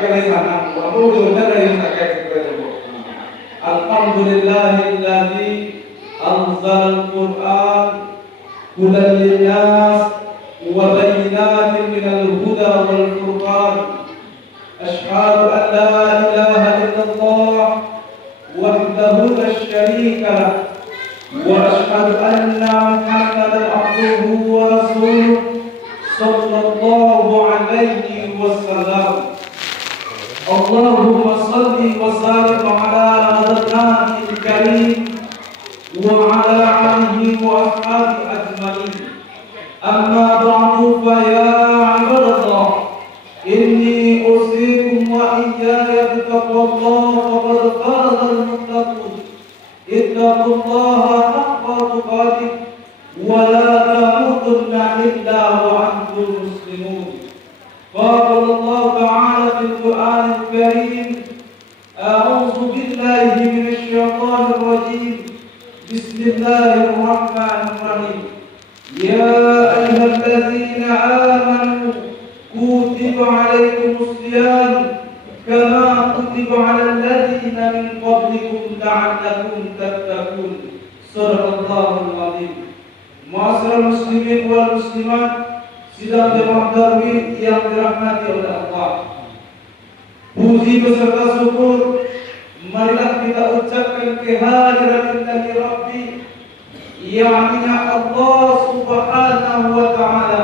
kali sana, wabu jodoh yang tak kait kepada. Alhamdulillahilladzi anzal Quran hudan linnas wa bayyinatin minal huda wal furqan. Ashhadu an la ilaha illallah wahdahu la syarika lah wa ashhadu anna Muhammadan abduhu wa rasuluh sallallahu alaihi wasallam. Allahumma salli wa sallim ala nabiyyil karim wa ala alihi wa ashabihi ajma'in. Amma ba'du fa ya 'ibadallah, inni usikum wa iyaya bittaqwallahi faqad faza al-muttaqun. Ittaqullaha haqqa tuqatih wa la tamutunna illa wa antum muslimun. قال الله تعالى في القرآن الكريم أعوذ بالله من الشيطان الرجيم بسم الله الرحمن الرحيم يا أيها الذين آمنوا كتب عليكم الصيام كما كتب على الذين من قبلكم لعلكم تتقون صدق الله العظيم. Ma'asyiral muslimin wal muslimat, sidang jemaah tarawih yang dirahmati oleh Allah, puji beserta syukur marilah kita ucapkan kehadiran ilahi Rabbi, yang artinya Allah subhanahu wa ta'ala,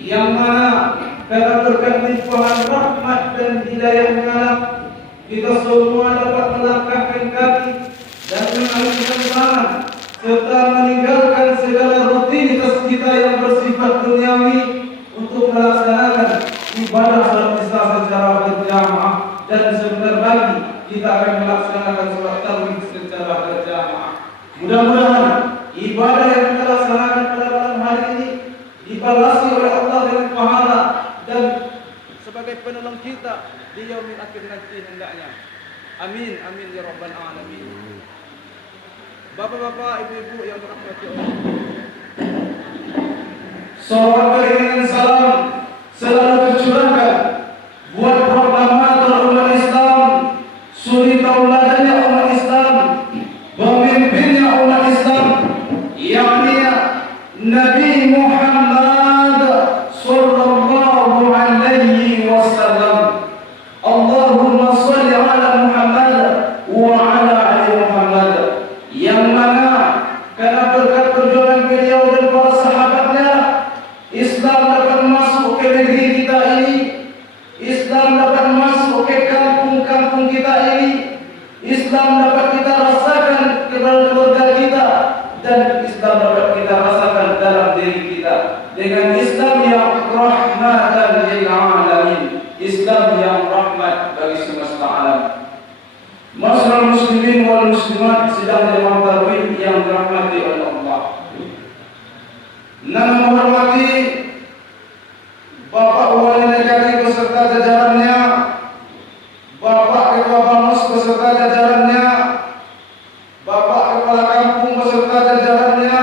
yang mana karena berkat limpahan rahmat dan hidayahnya kita semua dapat melangkahkan kaki dan mengalihkan tangan serta meninggalkan segala rutinitas kita yang bersifat duniawi untuk melaksanakan ibadah salat isya secara berjamaah, dan sebentar lagi kita akan melaksanakan salat tarawih secara berjamaah. Mudah-mudahan ibadah yang kita laksanakan pada malam hari ini dibalasi oleh Allah dengan pahala dan sebagai penolong kita di yaumil akhir nanti hendaknya. Amin amin ya rabbal alamin. Bapak-bapak, ibu-ibu yang dirahmati Allah, salawat dan salam selalu tercurahkan buat proklamator umat Islam, suri tauladannya umat Islam, pemimpinnya umat Islam, yakni Nabi Muhammad sallallahu alaihi wasallam. Allahumma shalli ala Muhammad wa ala ali Muhammad, yang mana karena berkat perjuangan beliau dan para sahabatnya, Islam dapat masuk ke negeri kita ini, Islam dapat masuk ke kampung-kampung kita ini, Islam dapat kita rasakan kepada keluarga kita, dan Islam dapat kita rasakan dalam diri kita dengan Islam yang rahmatan lil alamin, Islam yang rahmat bagi semesta alam. Ma'asyiral muslimin wal muslimat, sidang jemaah tarawih yang dirahmati oleh Allah, dengan menghormati Bapak Wali Negari beserta jajarannya, Bapak Ketua Bamus beserta jajarannya, Bapak Kepala Kampung beserta jajarannya,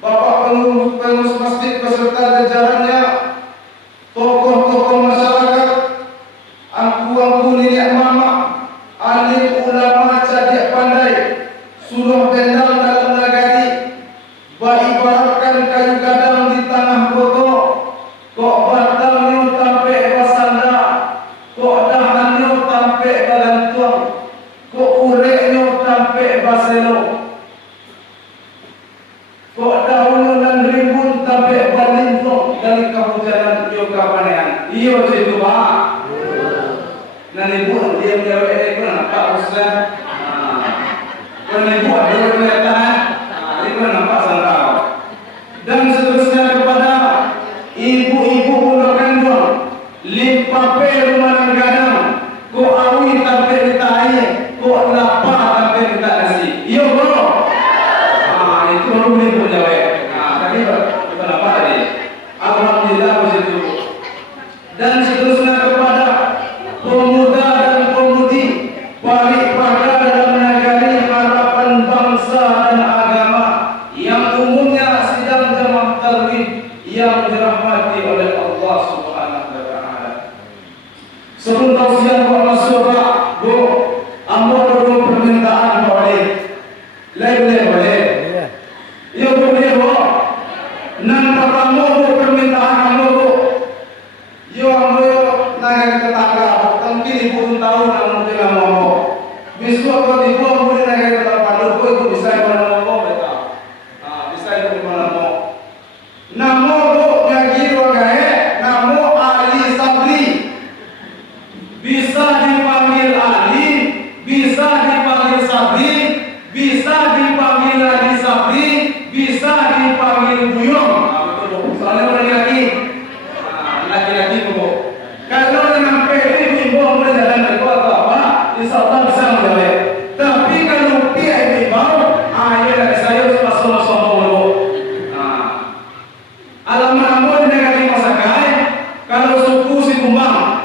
Bapak Pengurus Masjid beserta jajarannya, tokoh-tokoh masyarakat, angku-angku nenek mama, alim ulama cerdik pandai, suluh dendang dalam nagari, ibaratkan kayu gadang di tanah kotor, kok batangnya sampai basanda, kok dahannya sampai balantuang, kok ureknya sampai baselo, kok daunnya dan rimbun sampai balintong dari kehujanan iyo kapanean. Iyo situ pak. Nanti buat dia menjawab nampak Ustaz. Nanti buat dia kelihatan. Itu nampak santau. Dan seterusnya kepada ibu-ibu pulau kandung, limpape rumah gadang, ko awi sampai ditai, ko lapar sampai kita nasi. Iyo bro. Itu baru ibu jawab. Tadi kenapa tadi? Alhamdulillah begitu. Dan seterusnya kepada pemuda dan pemudi, paripurna dalam negeri harapan bangsa dan agama, yang umumnya sidang jemaah tarawih yang dirahmati oleh Allah Subhanahu wa taala. Sebelum tausiah buat masuk Pak, Bu, ambo perlu permintaan boleh. Boleh. Ya boleh Bu. Nan pertama Bu permintaan ambo Bu. Yo ambo naga tetangga, mungkin ibu pun tahu nak mungkin ambo. Besok kalau ibu ambo naga tetangga, Bu itu bisa mana ambo betul. Bisa itu mana ambo. Namo Bu ngaji rogae, namo Ali Sabri. Bisa dipanggil Ali, bisa dipanggil Sabri, bisa dipanggil Ali Sabri, bisa dipanggil Buyong. Betul. Soalnya laki-laki. Laki-laki Bu. Kalau dengan PD ibu boleh jalan ke apa? Insya Allah bisa menjawab. Tapi kalau dia ibu mau, ayah dari saya sama-sama Bu. Alamat ambo dengan lima sakai. Kalau suku si Kumbang.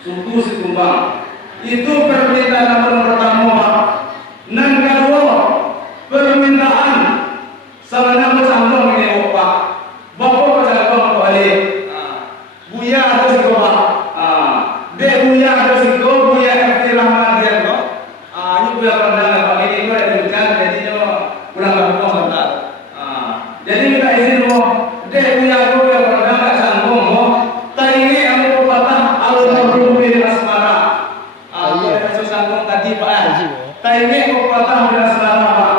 Suku si Kumbang itu permintaan nomor pertama Pak. Nan kedua permintaan sarana bersambung ini Pak. Bapak bersambung kembali. Buya ada si Pak. Dek Buya ada si Buya FT Rahman dia kok. Ini Buya pandangan Pak ini juga ada hujan jadinya kurang bagus sebentar. Jadi minta izin Pak. Dek Buya pandangan sambung Pak. Tadi ini aku patah alun-alun di asmara. Aku sambung tadi Pak. Tadi ini aku patah di asmara Pak.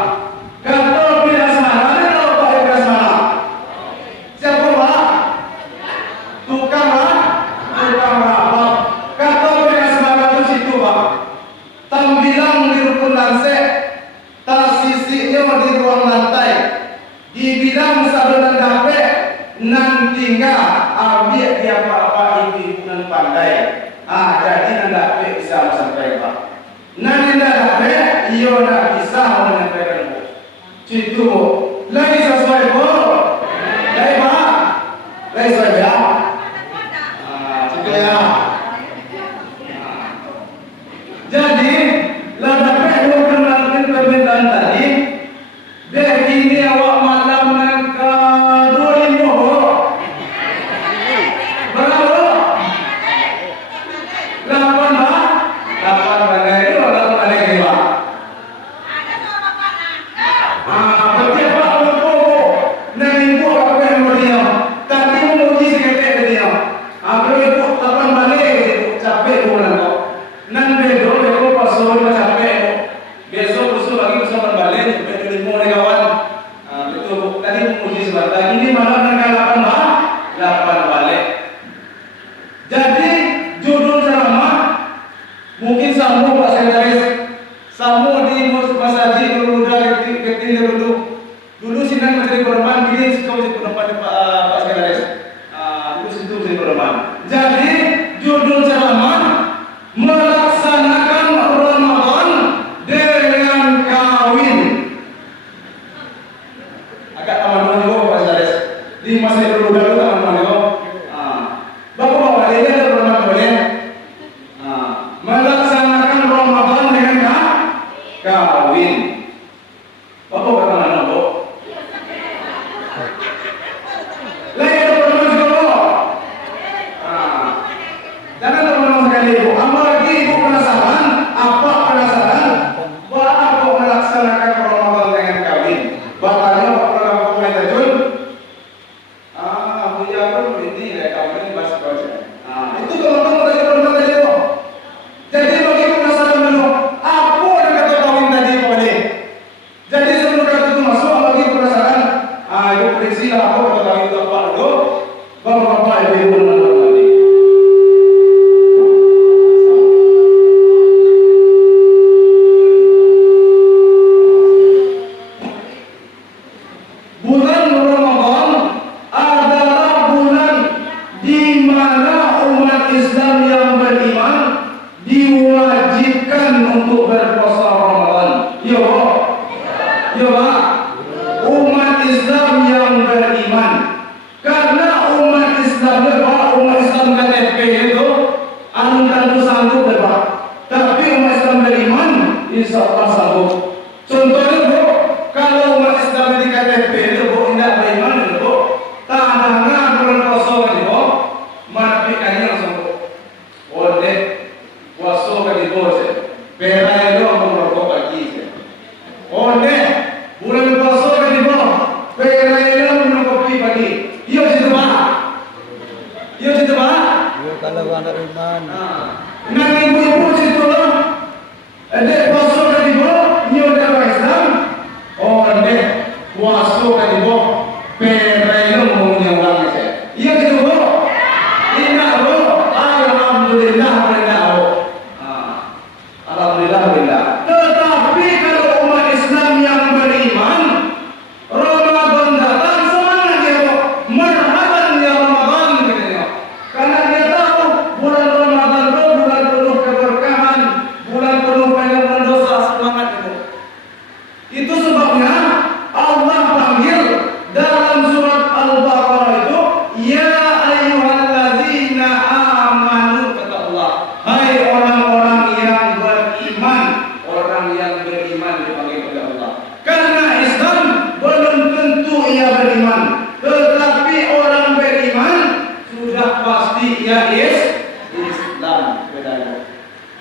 Kalau di asmara ada tahu Pak di asmara? Siapa Pak? Tukang Pak. Kalau di asmara itu situ Pak. Tampilan di rukun lansek, tersisinya di ruang lantai. Di bidang sabun dan dapet, nan tinggal ambil dia apa-apa ibu nan pandai. Jadi nan dapet bisa sampai Pak. Nan tidak dapet, ia tidak bisa menyampaikan Bu. Situ Bu. Lagi sesuai Bu. Lagi Pak. Lagi sesuai ya. Cukup ya. Jadi, lah dapet Bu kenalkan permintaan tadi. Dek ini awak malam nan ke 25 Bu. Berapa? 8 Pak. 8 bagai itu 8 bagai Pak. Berarti Pak lupa Bu. Nan ibu apa yang mau dia? Tadi mau uji seketek dia. Kalau ibu 8 balik capek Bu nan kok. Nan bedo pas sore capek Bu. Besok lagi besok balik bedo 5 kawan. Betul Bu. Tadi mau uji sebentar. Ini malam nan 8 Pak. 8 balik. Jadi judul ceramah mungkin samu Pak Sekretaris, samu di Masjid dulu ketinggian dulu sinan menjadi korban gini kau jadi korban Pak Sekretaris. Dulu situ jadi korban. Jadi judul ceramah melaksanakan Ramadan dengan kawin. Agak taman juga Pak Sekretaris. Di Masjid dulu taman juga. Bapak ini ada Ramadan boleh. Melaksanakan Ramadan dengan kawin. Bapak kata mana Bu? Lagi ada perempuan juga Bu. Jangan teman-teman sekali Bu. Apalagi Ibu penasaran? Apa penasaran? Bapak melaksanakan Ramadan dengan kawin. Bapaknya pernah main tajun. Punya pun ini kayak kawin bahasa project. Itu teman-teman tadi perempuan tadi Bu. Jadi bagi penasaran dulu, apa yang kata kawin tadi Pak Bade? Jadi sebelum kata itu masuk, bagi penasaran, ibu prediksi lah apa kata kawin itu apa dulu, bapak-bapak ibu tadi. Bulan Ramadan adalah bulan di mana umat Islam yang beriman diwajibkan untuk berpuasa Ramadan. Ya Pak. Ya Pak. Umat Islam yang beriman. Karena umat Islam beriman. Nang ibu-ibu situ lah. Dek puasa kan ibu, nyo dalam Islam. Oh dek puasa kan ibu, perelo mau nyawang saya. Iya gitu bu. Ingat bu. Alhamdulillah benar bu. Alhamdulillah benar. Tetapi kalau umat Islam yang beriman, Ramadan datang semangat dia bu. Marhaban ya Ramadan gitu. Karena dia tahu bulan Ramadan itu bulan penuh keberkahan, bulan penuh pengampunan dosa, semangat itu. Itu sebabnya Allah panggil dalam surat Al-Baqarah itu, ya ayyuhallazina amanu, kata Allah, hai orang-orang yang beriman. Orang yang beriman dipanggil oleh Allah. Karena Islam belum tentu ia beriman, tetapi orang beriman sudah pasti ia Islam.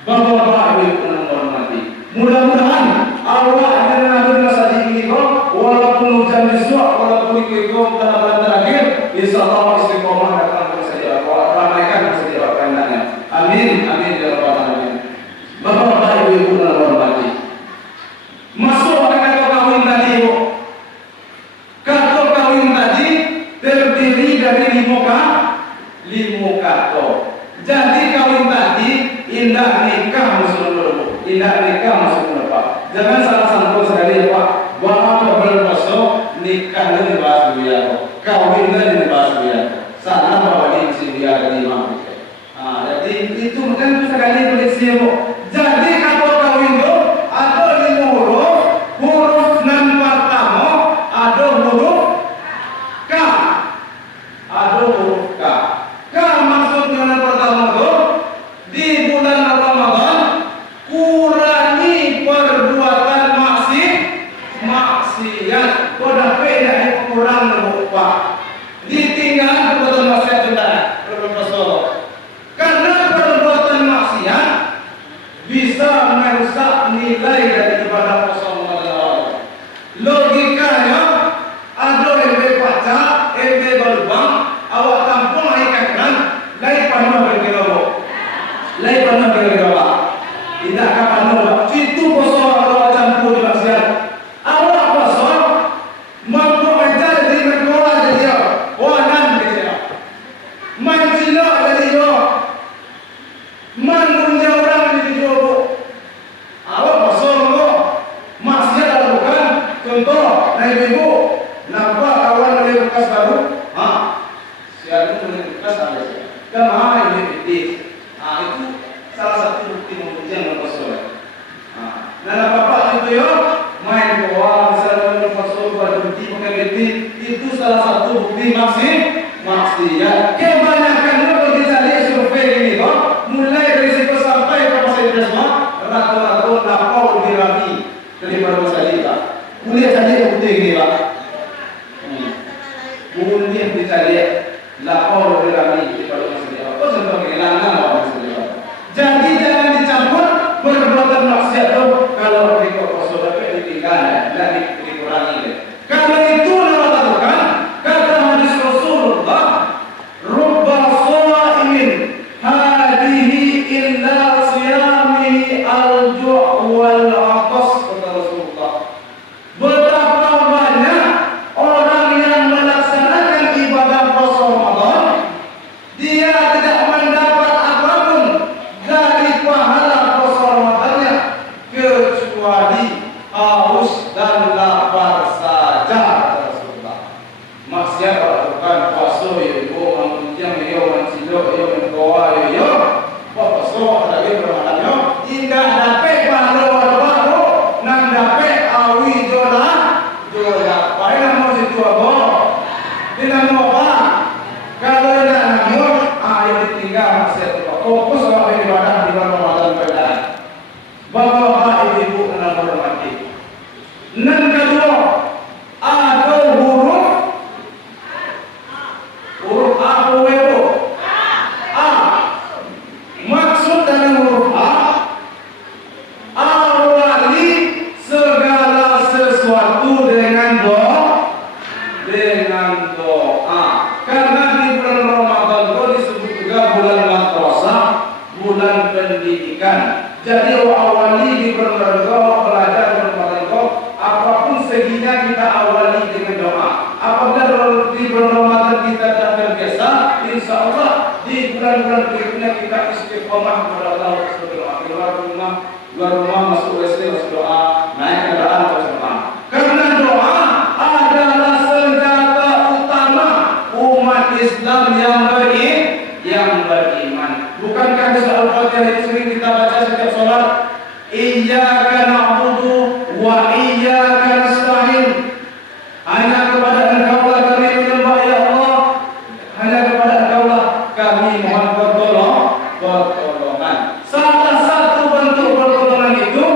Bapak-bapak ibu yang hormati, mudah-mudahan Allah dengan adanya saji ini kok, walaupun hujan besok, walaupun ikut dalam bulan terakhir, insyaallah istiqomah datang ke saya, ramaikan ke saya kehendaknya. Amin, amin ya rabbal alamin. Bapak-bapak ibu yang hormati, masuk ke kata kawin tadi ibu. Kata kawin tadi terdiri dari 5 kata. Jadi kawin tadi indah nikah masuk dulu, indah nikah masuk dulu Pak. Jangan salah sambung sekali Pak. Bahwa berpuasa nikah dan bahas dia, kawin dan bahas dia. Sana bawa di sini dia di mana? Jadi itu kan sekali tulis dia Bu. Jadi kalau kawin itu ada 5 huruf, huruf nan pertama ada huruf K, ada huruf K. K maksudnya yang pertama itu di bulan Ramadan kurangi perbuatan maksiat. Kodah beda kurang lupa. Ditinggal perbuatan maksiat sudah berdosa. Karena perbuatan maksiat bisa merusak nilai dari ibadah puasa Ramadan. Logikanya ada LB pacak, LB berlubang, awak tampung ikatkan, lain penuh berkira-kira. Lain penuh berkira-kira. Tidak akan penuh. Itu puasa kalau campur di maksiat. Awak puasa mampu mencar jadi berkolah jadi dia. Wanan jadi dia. Mancina jadi dia. Mandunya orang jadi dia. Awak puasa lo maksiat lakukan. Contoh, naik ibu, nampak kawan oleh bekas baru. Siapa boleh bekas ada sih. Kemana ini titik? Itu salah satu bukti membukti yang berpuasa. Nah, apa-apa itu ya, main bola, misalnya berpuasa bukti pakai bukti, itu salah satu bukti maksiat. Kebanyakan kalau kita lihat survei ini, mulai dari situ sampai ke masa itu semua, rata-rata lapor lebih rapi daripada masa kita. Mulai cari bukti ini, Pak. Mulai dicari lapor lebih rapi daripada masa kita. Apa contoh kehilangan orang sendiri. Jadi jangan dicampur perbuatan maksiat itu. Kalau ikut puasa dapat ditinggal, dan dikurangi. Karena itu lakukan kata hadis Rasulullah, rubba shaimin hadihi illa siyamihi al-ju' wal 'atas, kata Rasulullah. Betapa banyak orang yang melaksanakan ibadah puasa Ramadan, dia tidak mendapat apapun dari pahala puasa Ramadannya kecuali haus dan lapar saja, kata Rasulullah. Maksiat lakukan puasa yo yang yo mancilo yo mengowa yo puasa lagi bermakannya tidak dapat pahala baru nan dapat awi jola paling mau situ apa tidak mau apa kalau tidak ngambil ayo ditinggal maksiat fokus sama ibadah di bulan Ramadan pada bapak ibu dan hormati. Nan kedua ada huruf A, A. Maksud dari huruf A, awali segala sesuatu dengan doa. Karena di bulan Ramadan itu disebut juga bulan puasa. bulan pendidikan. Jadi awali di bulan Ramadan, belajar bulan Ramadan, apapun seginya kita awali dengan doa. Apabila di bulan Ramadan kita tak terbiasa, insya Allah di bulan-bulan berikutnya kita istiqomah kepada Allah Subhanahu wa taala. Keluar rumah masuk WC masuk doa, naik kendaraan terus doa. Karena doa adalah senjata utama umat Islam yang beriman. Bukankah di Al-Fatihah itu sering kita baca setiap sholat? Iyyaka na'budu wa iyyaka nasta'in. Hanya kepada Engkau-lah kami menyembah ya Allah. Hanya kepada Engkau-lah kami mohon pertolongan. Salah satu bentuk pertolongan itu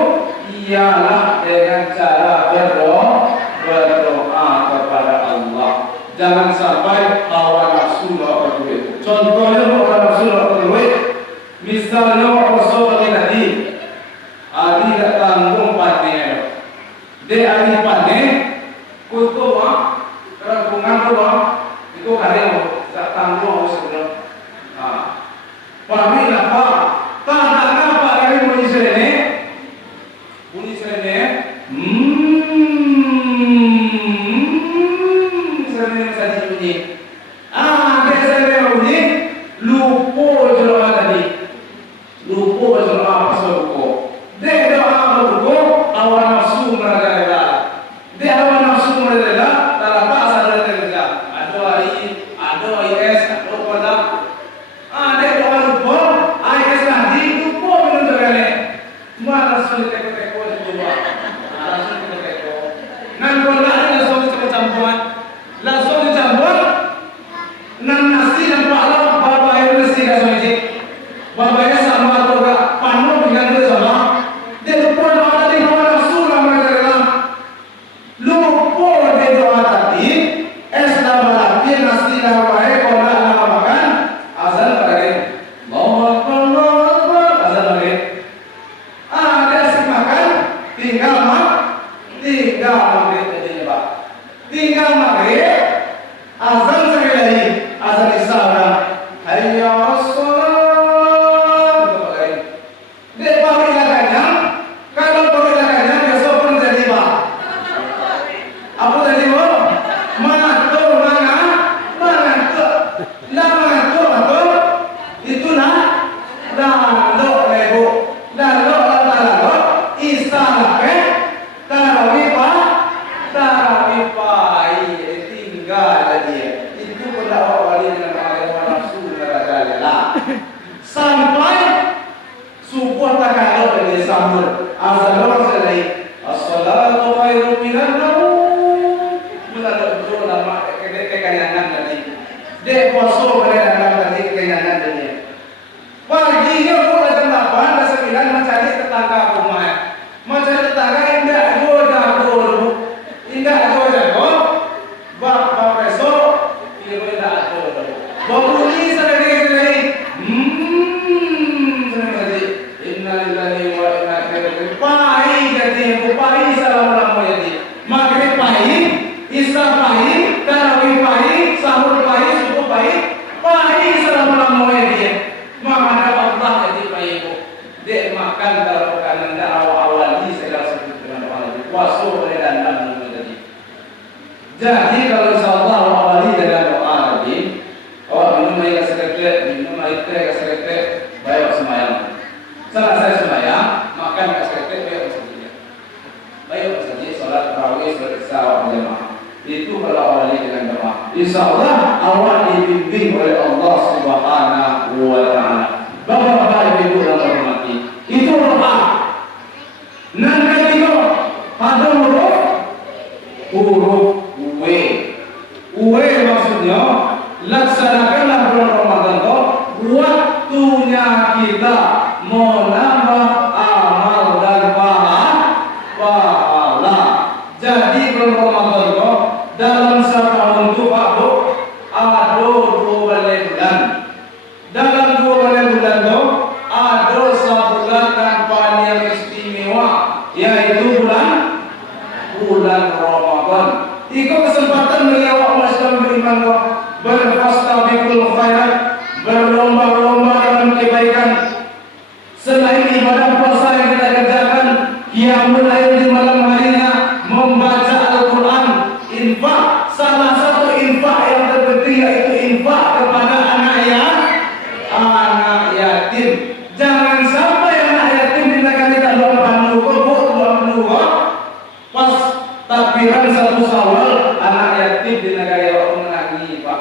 ialah dengan cara berdoa kepada Allah. Jangan sampai hawa nafsu lawan duit. Contohnya hawa nafsu lawan duit. Misalnya Rasul tadi, Ali tak tanggung panen. Dia Ali panen, kutu kerangkungan tu itu karya tak tanggung sebelum. Pahami apa? Tak apa kali bunyi serene? Bunyi serene? Serene saja bunyi. Dia serene bunyi. Lupa doa tadi. Lupa doa apa lupa? Dia doa apa lupa? Awal nafsu merajalela. Dia awal nafsu merajalela. Tak apa asal merajalela. Ada IS, ada pada. Dia doa lupa. IS nanti lupa minum terkene. Mana sulit teko-teko coba. Langsung teko-teko. Nan bola langsung dicampur. Langsung dicampur. Nan nasi dan pala bapa air nasi kasih aja. Bapaknya sama atau enggak panu dengan dia sama. Dia lupa doa tadi hawa nafsu lah mereka. Lupa dia doa tadi. Es nama lagi nasi nama air kola nama makan. Azan lagi. Allahu Akbar. Azan lagi. Dia asik makan. Tinggal maghrib tadi Pak. Tinggal maghrib. Azan sekali lagi. Azan isya orang. Hayya as-salat. Dia pakai laganya. Kalau pakai laganya besok pun jadi Pak. Apa tadi Pak? Mangatur. Itulah lalu lego. Lalu isa lape. Tarawih pai. Tinggal dia. Itu pendapat wali dengan hawa nafsu merajalela. Sampai subuh tak kalau dari sahur. Azan orang selesai. As-salatu khairum minan naum. Bukan betul nama kekenyangan tadi. Dek puasa kekenyangan tadi kekenyangan tadi. Paginya pun jam 8 dan 9 mencari tetangga rumah. Mencari tetangga indah jago. Bapak besok kira indah jago. Babuni sedari. Innalillahi wa inna ilaihi raji'un. Pai jadi pai salam jadi. Maghrib pai, isya pai, tarawih pai, sahur pai, subuh pai. Pai salam jadi. Mana Allah jadi pai itu. Dek makan kalau kanan dah awal-awal ni segala sesuatu dengan Allah. Puasa boleh dan tadi. Jadi kalau insyaallah awali dengan doa tadi, awak minum air sekretariat, baik semayang. Selesai sembahyang, makan sekretariat baik saja salat tarawih selesai berjamaah. Itu kalau awali dengan doa. Insyaallah awak dibimbing oleh Allah Subhanahu wa taala. Bapak-bapak ibu yang hormati, itu doa. Nan ketiga, ada huruf W maksudnya laksanakanlah bulan Ramadan itu waktunya kita menambah amal dan pahala. Jadi bulan Ramadan itu dalam setahun itu Pak Bu ada 2 bulan. Dalam 2 bulan itu ada sebulan dan paling istimewa, yaitu bulan Ramadan. Itu kesempatan bagi awak Muslim beriman berfastabiqul khairat, berlomba-lomba dalam kebaikan. infak kepada anak yatim. Jangan sampai anak yatim di negara kita doa penuh pas takbiran 1 Syawal anak yatim di negara Allah menangi Pak,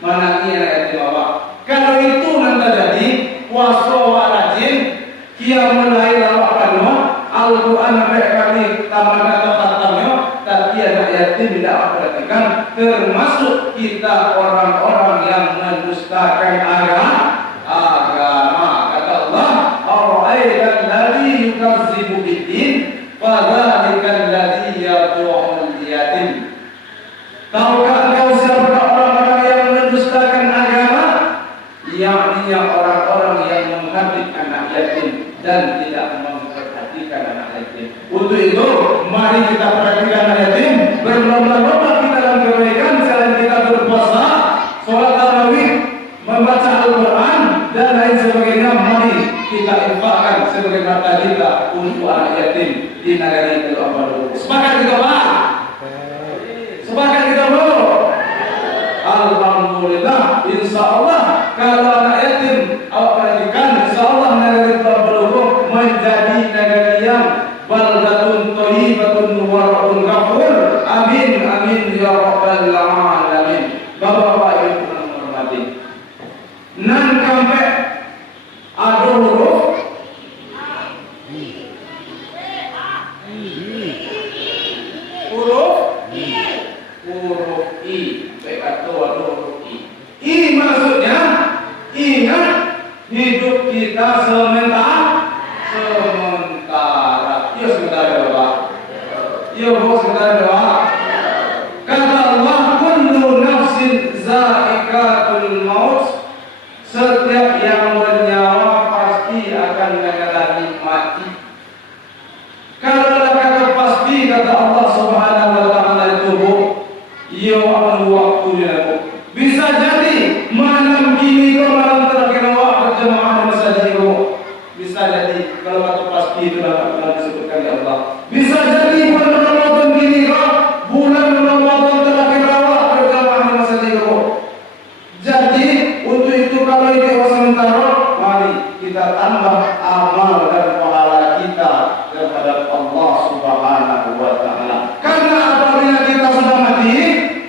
menangi anak yatim Bapak. Kalau itu nanti jadi puasa rajin, qiyamul lail awak penuh, Al-Quran sampai kali tamat atau khatamnya, tapi anak yatim tidak perhatikan, termasuk kita orang-orang yang mendustakan agama. Kata Allah, "Ara'aital ladzi yukazzibu bid-din, fadzalikal ladzi yad'ul yatim." Tahukah engkau siapa orang-orang yang mendustakan agama? Yakni orang-orang yang menghabis anak yatim dan tidak memperhatikan anak yatim. Untuk itu, mari kita perhatikan anak yatim, berlomba-lomba kita dalam kebaikan, selain kita berpuasa, sholat tarawih, membaca Al-Quran dan lain sebagainya. Mari kita infakkan sebagai harta kita untuk anak yatim di negara itu. Sepakat kita Pak? Sepakat kita belum? Alhamdulillah, insya Allah kalau anak yatim awak perhatikan, insya Allah negara kita belum menjadi negara yang baldatun thayyibatun wa rabbun ghafur. Amin amin ya rabbal alamin. Bapak-bapak ibu yang hormati, nan sampai ada huruf I. Baik, atau ada huruf I. I maksudnya ingat hidup kita sementara. Iya sementara Bapak. Iya Bapak sementara Bapak. Kata Allah, kullu nafsin za'iqatul maut. Setiap yang bernyawa pasti akan mengalami mati. Kalau ada kata pasti, kata Allah Subhanahu wa taala itu, ia akan waktunya. Bisa jadi malam ini kalau malam terakhir awak berjemaah di masjid itu. Bisa jadi kalau kata pasti itu dapat disebutkan oleh Allah. Bisa jadi bulan Ramadan ini bulan Ramadan terakhir awak berjemaah di masjid itu. Jadi untuk itu kalau ini sementara, mari kita tambah amal dan pahala kita kepada Allah Subhanahu wa taala. Karena apabila kita sudah mati,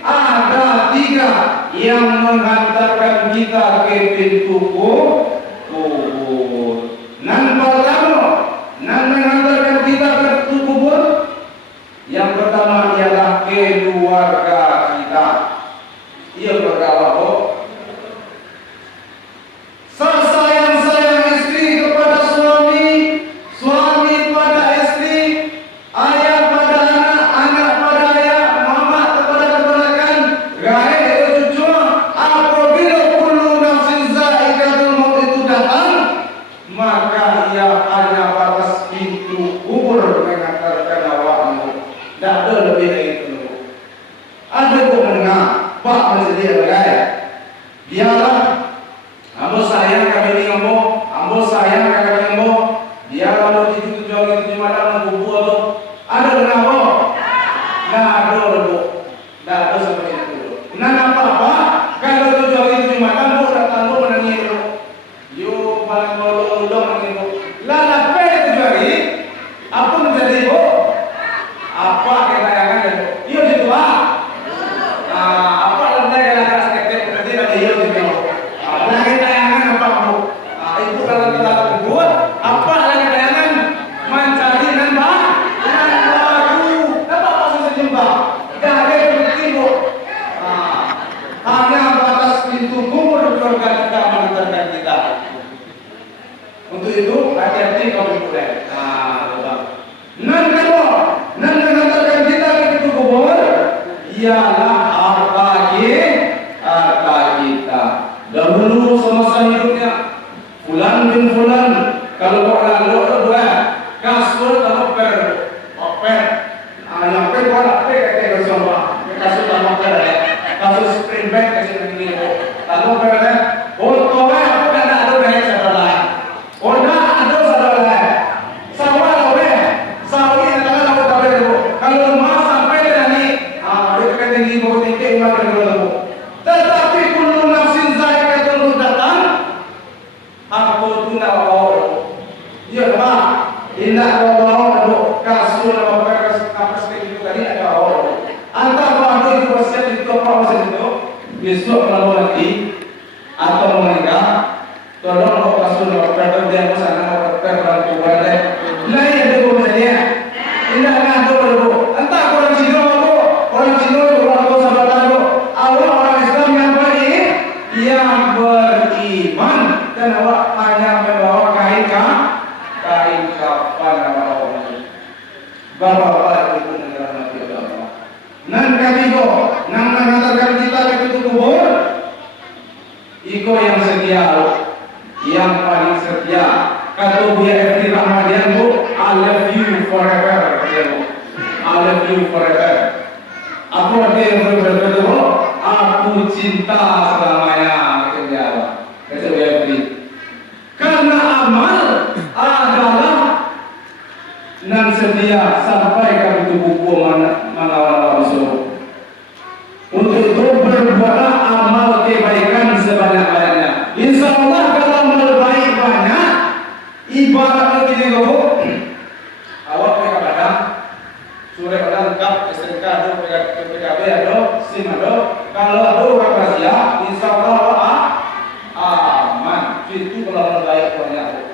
ada 3 yang menghantarkan kita ke pintu kubur. Nan pertama, nan menghantarkan kita ke pintu kubur. Yang pertama ialah keluarga kita. Ia berkata, sayang istri kepada suami, suami pada istri, ayah pada anak, anak pada ayah, mama kepada keponakan, gaib cucu. Apabila kullu nafsin za'iqatul maut itu datang, maka ia hanya batas pintu kubur mengantarkan awakmu. Tidak ada lebih dari itu. Ada pun mendengar, Pak bersedia bergaya. Biarlah ambo sayang kami ni ambo, ambo sayang kami ambo. Dia kalau itu tujuan itu malam kubu atau ada kenapa? Nah ada bu, dah ada seperti itu. Nah apa? Kalau tujuan itu malam bu datang bu menangis bu. Yo paling malu dong menangis bu. Lala pe tujuan ini, apa menjadi bu? Apa kekayangan bu? Yo itu apa landa kalau keras kekeh berarti ada yo itu. Lagi tayangan apa bu? Itu kalau kita buat apa lagi tayangan mencari nambah baru. Dapat pasal sejumpa. Dah ada berarti bu. Hanya batas pintu kubur keluarga kita mengantarkan kita. Untuk itu hati-hati kau boleh. Nan kedua, nan mengantarkan kita ke pintu kubur ialah harta kita. Dahulu semasa hidupnya Fulan bin Fulan, kalau orang dua kasut atau per yang per buat apa kayak sama kasut sama per kasut spring bag kasih begini lalu per foto aku kan ada banyak saudara orang ada saudara sawah lawe sawi adalah lawe tahu itu kalau rumah sampai dari itu kan tinggi bukti iman itu tetapi kullu besok kalau lagi atau menikah, tolong bawa kasur dokter dia sana dokter bantu ada. Lain ada bukannya. Tidak ada dulu. Entah orang Cina bu, orang Cina itu orang sahabat aku. Awak orang Islam yang baik, yang beriman dan awak hanya membawa kain kafan awak. Bapak-bapak ibu negara mati Allah. Nan katigo, nang mengantarkan kita ke kubur. Iko yang setia, yang paling setia. Kata Buya F.T. Rahmadian bu, I love you forever. I love you forever. Apa arti yang forever itu? Aku cinta selamanya. Kata dia. Kata Buya F.T. Karena amal adalah nan setia sampai ke buku mana suruh. Untuk itu berbuatlah amal kebaikan sebanyak-banyaknya. Insya Allah kalau amal baik banyak, ibarat begini kamu, awak mereka padang, sore padang lengkap, SMK ada, PKB ada, SIM ada. Kalau ada orang rahasia, insya Allah aman. Itu kalau amal baik banyak.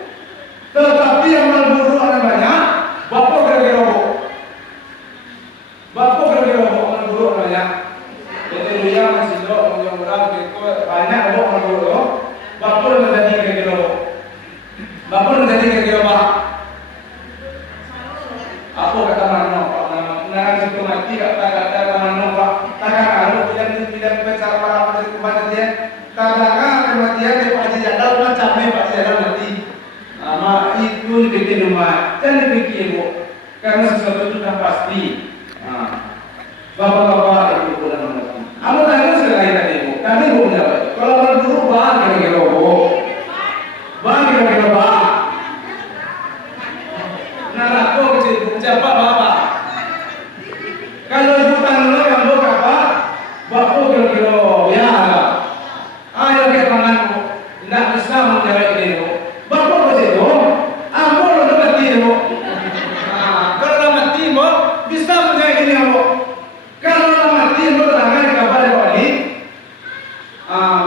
Tetapi amal buruk ada banyak. Bapak kira-kira amal buruk banyak. Jadi dia masih dok orang banyak amal buruk. Bapak menjadi kira-kira. Bapak menjadi kira-kira apa? Apa kata Mano? Nah, situ mati kata Mano Pak. Takkan kalau tidak bicara para pendiri kematian, takkan kematian di Pak Haji Jadal macam ni Pak Haji Jadal mati. Nama itu bikin rumah, jangan dipikir bu, karena sesuatu itu sudah pasti. Bapak-bapak ibu dan anak-anak, kamu tanya sekali tadi bu, kami bu menjawab. Kalau orang dulu bah kira-kira bu, bah kira-kira bah. Nah aku kecil siapa bapak? Kalau ibu tanya yang bu apa? Bapak kira-kira ya. Ayo ke tangan bu, tidak bisa menjawab ini bu. Bapak begitu, ampun untuk mati bu. Kalau mati bu, bisa menjadi ini bu. Kalau mati bu, tangan kabar ini.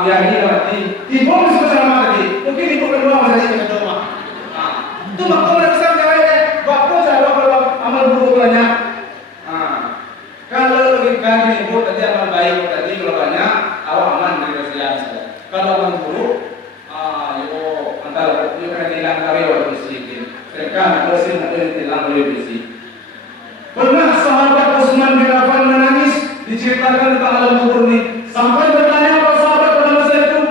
Ya ini mati. Ibu bisa selamat tadi. Mungkin ibu kedua masih ada rumah. Itu waktu mereka bisa menjawab. Bapak jawab kalau amal buruk banyak. Kalau logika ibu tadi amal baik tadi kalau banyak, awak aman dari kesehatan. Kalau amal buruk, antara itu kena hilang karyawan bersih. Mereka bersih atau hilang oleh bersih. Pernah sahabat Utsman bin Affan menangis diceritakan tentang alam kubur ini sampai bertanya kepada sahabat pada masa itu,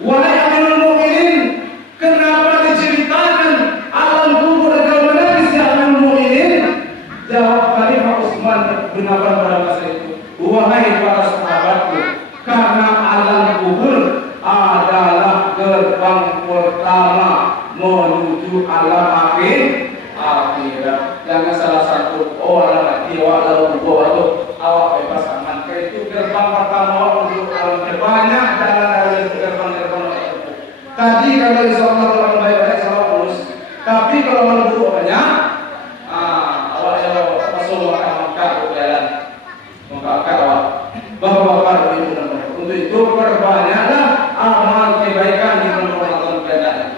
wahai Amirul Mukminin, kenapa diceritakan alam kubur dan kau menangis ya Amirul Mukminin? Jawab Khalifah Utsman bin Affan pada masa itu, wahai para sahabatku, karena alam kubur adalah gerbang pertama menuju alam akhirat. Jangan salah satu alam mati awak lalu kubur itu awak bebas aman. Itu gerbang pertama awak menuju alam banyak jalan dari gerbang-gerbang itu. Tadi kalau insya Allah orang baik-baik sama lulus. Tapi kalau menuju banyak, awak jauh masuk makan jalan, makan awak. Bapak-bapak ibu dan bapak, untuk itu perbanyaklah amal kebaikan di bulan Ramadan keadaan.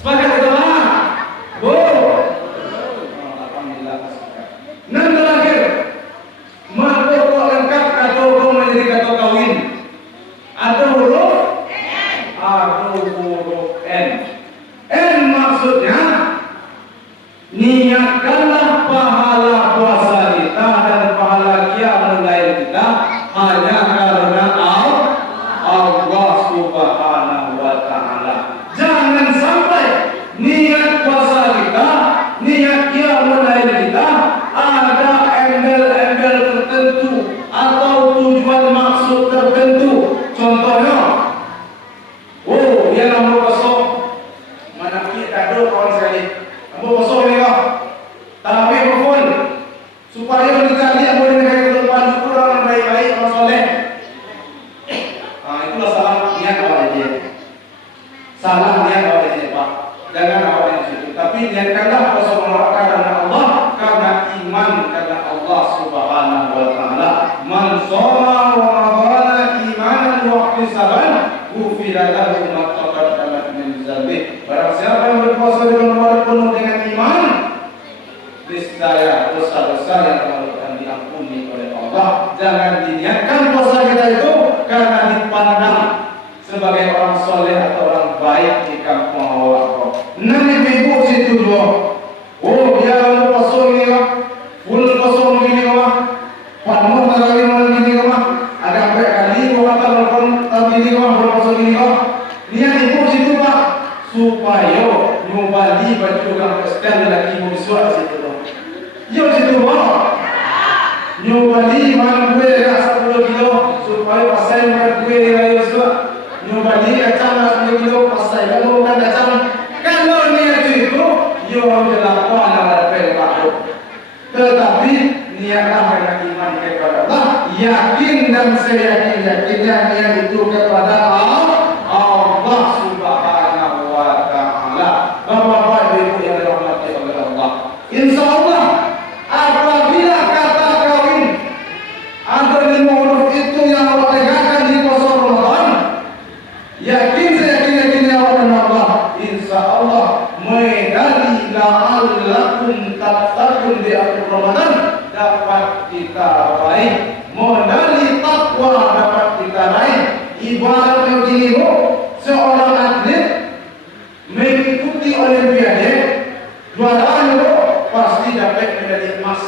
Sepakat kita lah, bu. Alhamdulillah. Dan terakhir, pokok lengkap atau menjadi kata kawin. Ada huruf N. N maksudnya niatkanlah pahala puasa kita dan pahala qiyamul lail kita hanya karena Allah Subhanahu wa taala. Jangan sampai niat puasa kita, niat qiyamul lail kita ada embel-embel tertentu atau tujuan maksud tertentu. Contohnya, dia nombor kosong. Mana kita ada kawan sekali. Nombor kosong ni kau. Tapi pun supaya dicari yang boleh negara depan orang baik-baik, orang soleh. Itulah salah niat awal dia. Salah niat awal dia Pak. Jangan awal di situ. Tapi niatkanlah karena Allah, karena iman karena Allah Subhanahu wa taala. Man shoma Ramadhana iman ihtisaban ghufira lahu ma taqaddama min dzambi. Barang siapa yang berpuasa dengan penuh dengan iman, niscaya dosa-dosa yang telah akan diampuni oleh Allah. Jangan diniatkan puasa kita itu karena dipandang sebagai orang soleh atau orang baik di kampung Allah. Nanti ibu situ loh. Oh dia kalau puasa ini kah? Full puasa ini kah? Penuh tarawih malam ini kah? Ada berapa kali kau kata malam ini kah? Puasa ini kah? Niat ibu situ pak supaya nyobali baju orang Kristen lagi ibu suara situ loh. Yo situ pak. Nyobali makan kue rasa 10 kilo supaya pasai makan kue rayu suara. Nyobali kacang 10 kilo pasai kalau makan kacang. Kalau niat itu yo dilakukan ada pelbaku. Tetapi niatlah karena iman kepada Allah, yakin dan seyakin-yakinnya niat itu kepada Allah Subhanahu wa taala. Bapak-bapak Ibu yang dirahmati oleh Allah. Insyaallah apabila kata kawin ada 5 huruf itu yang Allah tegakkan di puasa Ramadan, yakin seyakin-yakinnya kepada Allah, insyaallah medali la'allakum tattaqun di akhir Ramadan dapat kita raih, medali takwa dapat kita raih. Ibaratnya begini bu, seorang atlet mengikuti olimpiade, juaraan bu pasti dapat medali emas.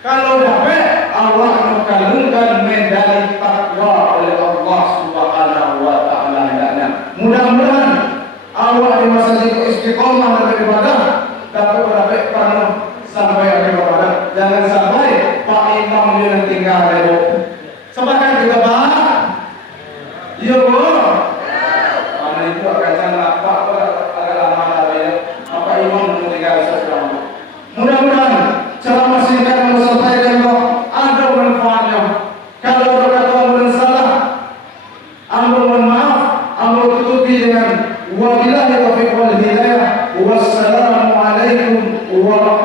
Kalau dapat, Allah mengalungkan medali takwa oleh Allah Subhanahu wa taala. Mudah-mudahan awak di masa itu istiqomah dalam ibadah dapat dapat penuh sampai akhir Ramadan. Jangan sampai Pak Imam yang tinggal itu. Sepakat kita Pak? Iya Bu. Mana itu akan jangan Pak agak lama ya. Pak Imam yang tinggal sesuatu. Mudah-mudahan ceramah singkat yang disampaikan ada manfaatnya. Kalau berkata dan salah, ambil mohon maaf, ambil tutupi dengan wabillahi taufiq wal hidayah. Wassalamu alaikum warahmatullahi